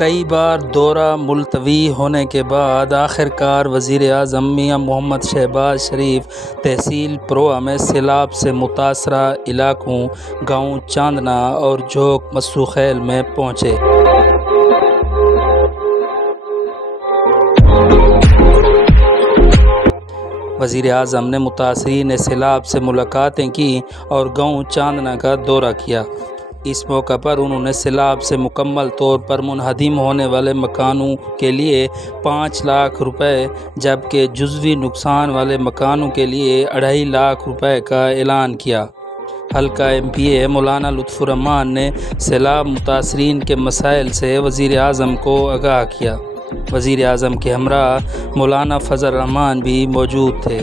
कई बार दौरा मुलतवी होने के बाद आखिरकार वज़ीर-ए-आज़म मियां मोहम्मद शहबाज शरीफ तहसील प्रोआ में सैलाब से मुतासरा इलाकों गाँव चांदना और झोंक मस्सूखैल में पहुँचे। वज़ीर-ए-आज़म ने मुतासरीन सैलाब से मुलाकातें की और गाँव चांदना का दौरा किया। इस मौका पर उन्होंने सैलाब से मुकम्मल तौर पर मुनहदिम होने वाले मकानों के लिए 5 लाख रुपए, जबकि जुज़वी नुकसान वाले मकानों के लिए 2.5 लाख रुपए का ऐलान किया। हल्का MPA मौलाना लुत्फ़ुर्रहमान ने सैलाब मुतासरीन के मसाइल से वज़ीर-ए-आज़म को आगाह किया। वज़ीर-ए-आज़म के हमरा मौलाना फ़ज़ल रहमान भी मौजूद थे।